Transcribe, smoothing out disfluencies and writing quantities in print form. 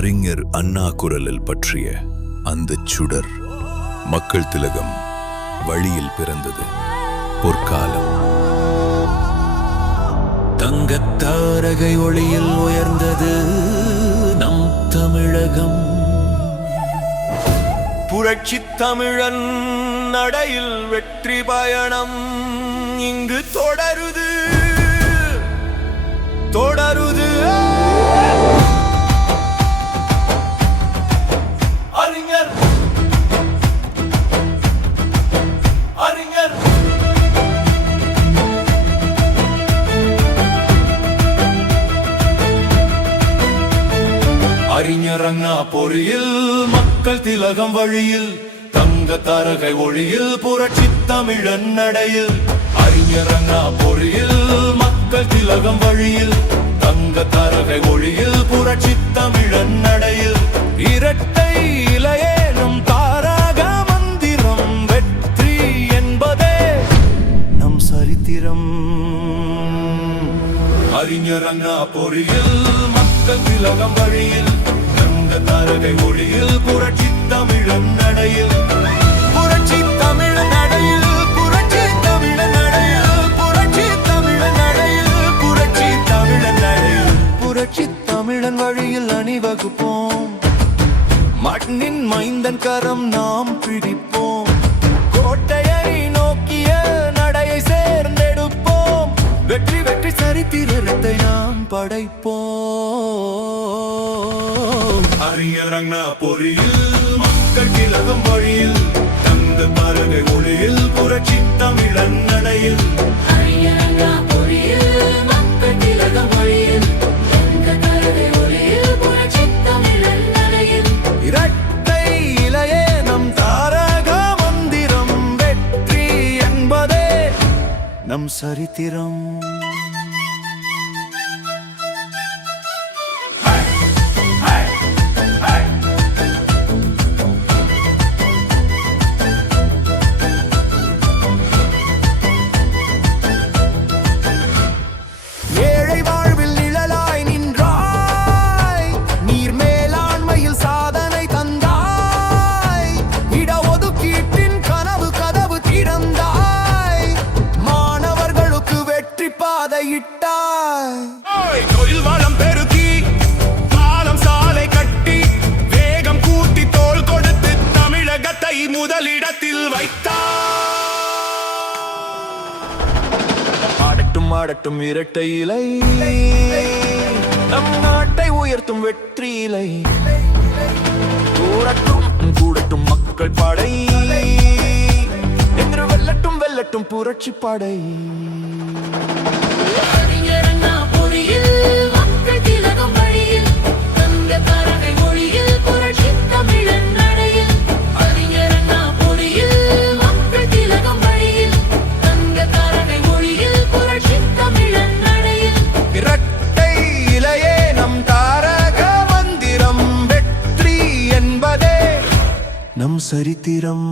அறிஞர் அண்ணா குரலில் பற்றிய அந்த சுடர் மக்கள் திலகம் வழியில் பிறந்தது பொற்காலம். தங்கத்தாரகை ஒளியில் உயர்ந்தது நம் தமிழகம். புரட்சி தமிழன் நடையில் வெற்றி பயணம் இங்கு தொடருது தொடருது. அறிஞர் அறிஞர் அறிஞர் அண்ணா பொறியில் மக்கள் திலகம் வழியில் தங்க தாரகை ஒளியில் புரட்சி தமிழன் நடையில். அறிஞர் அண்ணா பொறியில் மக்கள் திலகம் வழியில் தங்க தாரகை ஒளியில் புரட்சி தமிழன் நடையில். இரட்டை இலையேனும் தாரக மந்திரம் வெற்றி என்பதே நம் சரித்திரம். அறிஞர் அண்ணா பொறியில் மக்கள் திலகம் வழியில் தங்க தாரகை ஒளியில் புரட்சி தமிழன் நடையில். புரட்சி தமிழன் நடையில் புரட்சி தமிழன் நடையில் புரட்சி தமிழன் நடையில் புரட்சி தமிழன் நடையில். புரட்சி தமிழன் வழியில் அணிவகுப்போம், மண்ணின் மைந்தன் கரம் நாம் பிடிப்போம். கோட்டையை நோக்கிய நடையை சேர்ந்தெடுப்போம், வெற்றி வெற்றி சரித்திரத்தை நாம் படைப்போம். அறிஞர் அண்ணா பொறியில் மக்கள் திலகம் வழியில் தங்க தாரகை ஒளியில் புரட்சி தமிழன் நடையில். அறிஞர் அண்ணா பொறியில் மக்கள் திலகம் வழியில் தங்க தாரகை ஒளியில் புரட்சி தமிழன் நடையில். இரட்டை இலையே நம் தாரக மந்திரம் வெற்றி என்பதே நம் சரித்திரம். தொழில் வளம் பெருக்கி பாலம் சாலை கட்டி வேகம் கூட்டி தோள் கொடுத்து தமிழகத்தை முதலிடத்தில் வைத்தார். ஆடட்டும் ஆடட்டும் இரட்டை இலை நம் நாட்டை உயர்த்தும் வெற்றி இலை. கூடட்டும் கூடட்டும் மக்கள் படை என்று வெல்லட்டும் வெல்லட்டும் புரட்சி படை. அறிஞர் அண்ணா பொறியில் மக்கள் திலகம் வழியில் தங்க தாரகை ஒளியில் புரட்சி தமிழன் நடையில். அறிஞர் அண்ணா பொறியில் மக்கள் திலகம் வழியில் தங்க தாரகை ஒளியில் புரட்சி தமிழன் நடையில். இரட்டை இலையே நம் தாரக மந்திரம் வெற்றி என்பதே நம் சரித்திரம்.